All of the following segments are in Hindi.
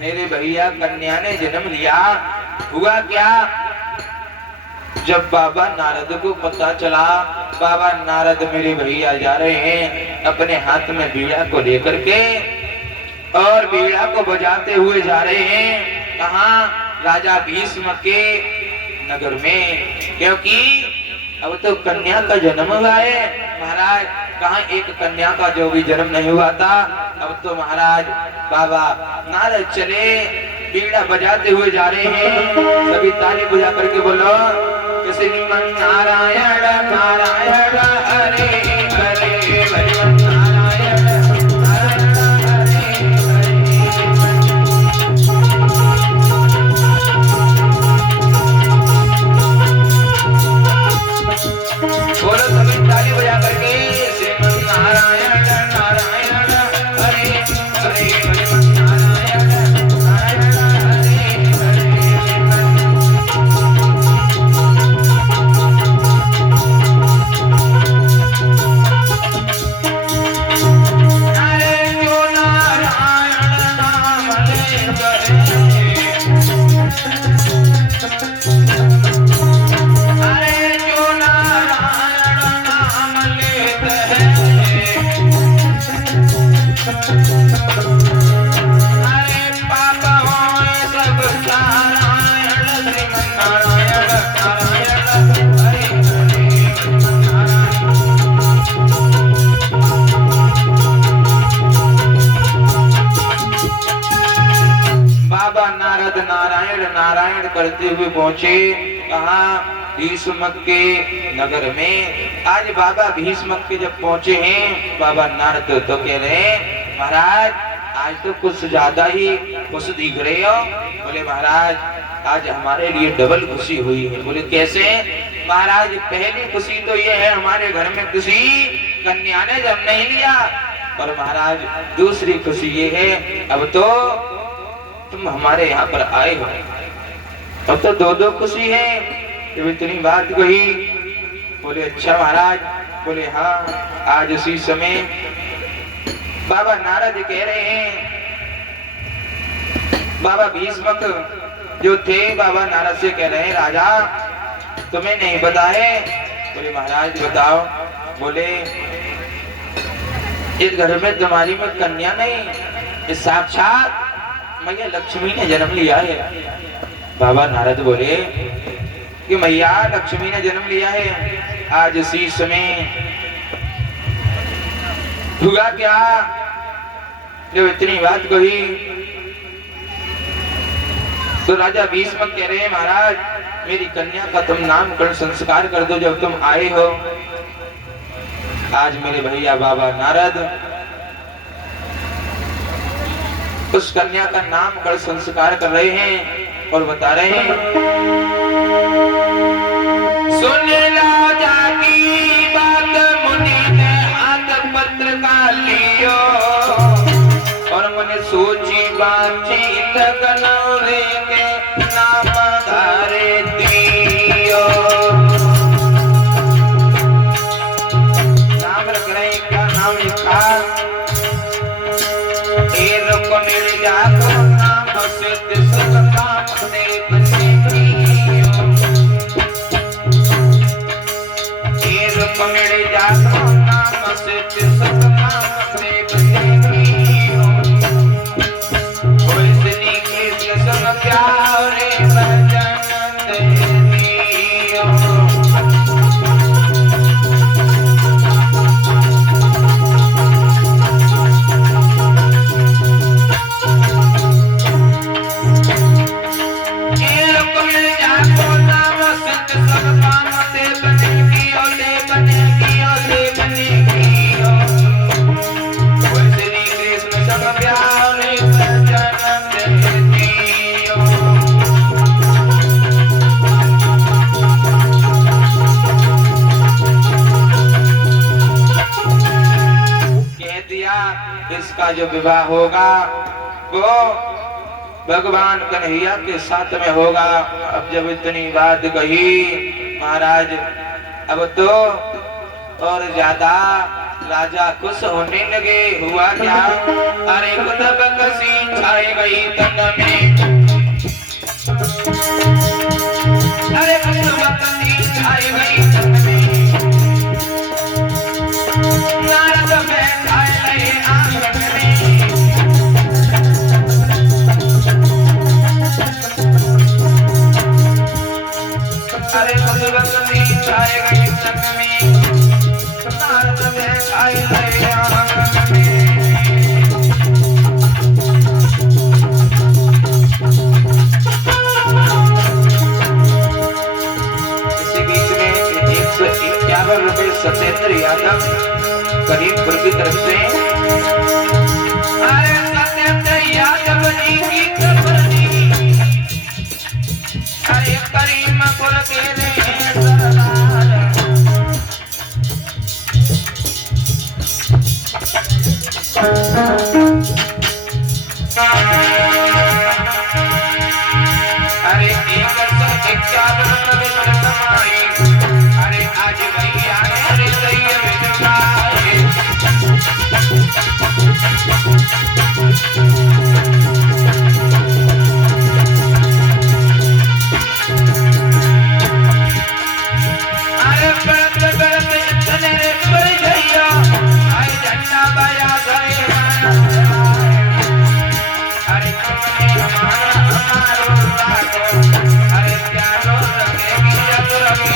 मेरे भैया कन्या ने जन्म लिया। हुआ क्या, जब बाबा नारद को पता चला, बाबा नारद मेरे भैया जा रहे हैं अपने हाथ में बीड़ा को लेकर के और बीड़ा को बजाते हुए जा रहे हैं। कहाँ? राजा भीष्म के नगर में, क्योंकि अब तो कन्या का जन्म हुआ है महाराज। कहाँ एक कन्या का जो भी जन्म नहीं हुआ था, अब तो महाराज बाबा नारद चले बीड़ा बजाते हुए जा रहे हैं। सभी ताली बजा करके बोलो श्रीमन नारायण नारायण हरे हरे श्रीमन नारायण नारायण हरे हरे। बोलो सभी ताली बजा करके श्रीमन नारायण नारायण हरे हरे श्रीमन नारायण नारायण हरे नारायण करते हुए पहुंचे। कहाँ? भीष्म के नगर में। आज बाबा भीष्म के जब पहुंचे हैं, बाबा नारद तो कह रहे हैं महाराज आज तो कुछ ज्यादा ही खुश दिख रहे हो। बोले महाराज आज हमारे लिए डबल खुशी हुई है। बोले कैसे? महाराज पहली खुशी तो ये है हमारे घर में खुशी कन्या ने जब नहीं लिया, और महाराज दूसरी खुशी ये है अब तो तुम हमारे यहाँ पर आए हो। अब तो दो दो खुशी है। जब इतनी बात कही, बोले अच्छा महाराज। बोले हाँ। आज उसी समय बाबा नारद कह रहे हैं, बाबा भीष्म जो थे बाबा नारद से कह रहे हैं राजा तुम्हें नहीं पता है? बोले महाराज बताओ। बोले इस घर में तुम्हारी में कन्या नहीं, इस साक्षात मैया लक्ष्मी ने जन्म लिया है। बाबा नारद बोले कि मैया लक्ष्मी ने जन्म लिया है। आज इसी समय हुआ क्या, जब इतनी बात कही तो राजा भीष्म कह रहे हैं महाराज मेरी कन्या का तुम नामकरण संस्कार कर दो जब तुम आए हो। आज मेरे भैया बाबा नारद उस कन्या का नामकरण संस्कार कर रहे हैं और बता रहे हैं सुन राजा की बात मुनि ने हाथ पत्र का लियो और मन सोची बातचीत कनौरे के नाम धारे दियो। नाम रख रहे हैं, क्या नाम लिखा? नाम सिद्ध सब काम दे बने मिल जाता नाम सिद्ध सब काम दे बने श्री कृष्ण संग प्यारे भजन दियो। इसका जो विवाह होगा वो भगवान कन्हैया के साथ में होगा। अब जब इतनी बात कही महाराज, अब तो और ज्यादा राजा खुश होने लगे। हुआ क्या? अरे कसी छाई गई तन में, अरे कसी छाई गई तन में, नारद बैठाए लगे आंगन में। अरे कसी छाई गई तन में, नारद बैठाए लगे आंगन में। रुपए सत्येंद्र यादव करीमपुर की तरफ से, अरे सत्येंद्र यादव जी की खबरनी, अरे करीमपुर के सरदार। अरे 151 रुपए कमाई, अरे आज भैया अरे सही विधवाए। अरे बढ़त बढ़त इतने रे पर गया, आई झंडा बाया गए अरे तुमने हमारा हमारो राखो, अरे प्यारो रखेगी जब रखी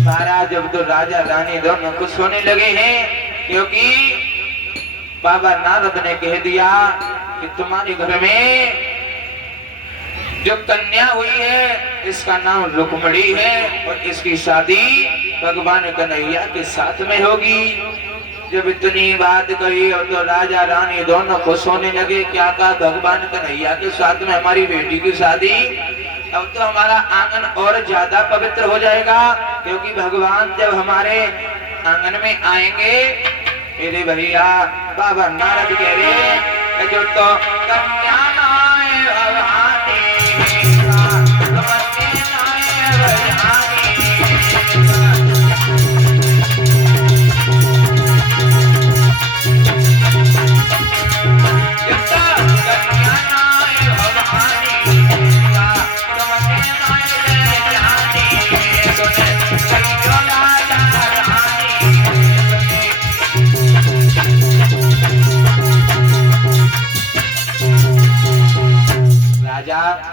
महाराज। जब तो राजा रानी दोनों खुश होने लगे हैं, क्योंकि बाबा नारद ने कह दिया कि तुम्हारे घर में जो कन्या हुई है इसका नाम रुक्मणी है और इसकी शादी भगवान कन्हैया के साथ में होगी। जब इतनी बात कही और तो राजा रानी दोनों खुश होने लगे। क्या कहा? भगवान कन्हैया के साथ में हमारी बेटी की शादी, अब तो हमारा आंगन और ज्यादा पवित्र हो जाएगा, क्योंकि भगवान जब हमारे आंगन में आएंगे। मेरे भैया बाबा नारद कह रहे जो तो कन्या नाय भवानी,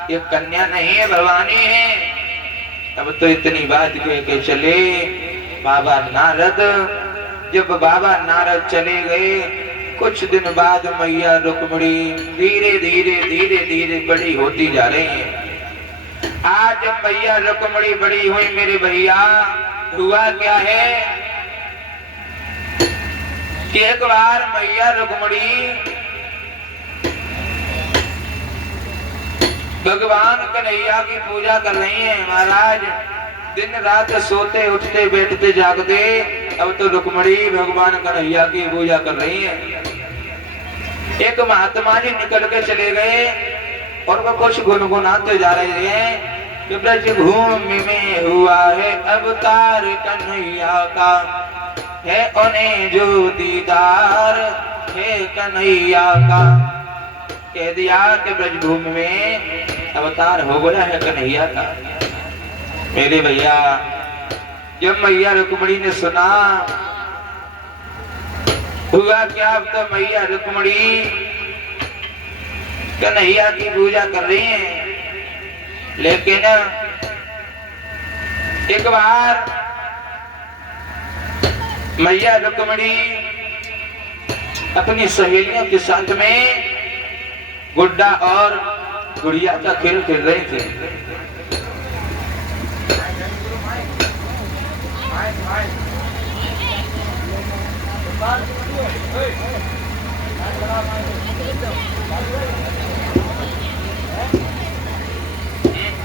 ये कन्या नहीं है भवानी है। अब तो इतनी बात कह के चले बाबा नारद। जब बाबा नारद चले गए, कुछ दिन बाद मैया रुक्मणी धीरे धीरे धीरे धीरे बड़ी होती जा रही है। आज जब मैया रुक्मणी बड़ी हुई मेरे भैया, हुआ क्या है कि एक बार मैया रुक्मणी भगवान कन्हैया की पूजा कर रही हैं। महाराज दिन रात सोते उठते बैठते जागते, अब तो रुक्मणी भगवान कन्हैया की पूजा कर रही हैं। एक महात्मा जी निकल के चले गए और वो कुछ गुनगुनाते जा रहे हैं कि ब्रज भूमि में हुआ है अवतार कन्हैया का, है उन्हें जो दीदार है कन्हैया का। कह दिया कि ब्रजभूमि में अवतार हो गया है कन्हैया का। मेरे भैया जब मैया रुक्मणी ने सुना, हुआ क्या? अब तो मैया रुक्मणी कन्हैया की पूजा कर रही हैं, लेकिन एक बार मैया रुक्मणी अपनी सहेलियों के साथ में गुड्डा और गुड़िया का खेल खेल रहे थे।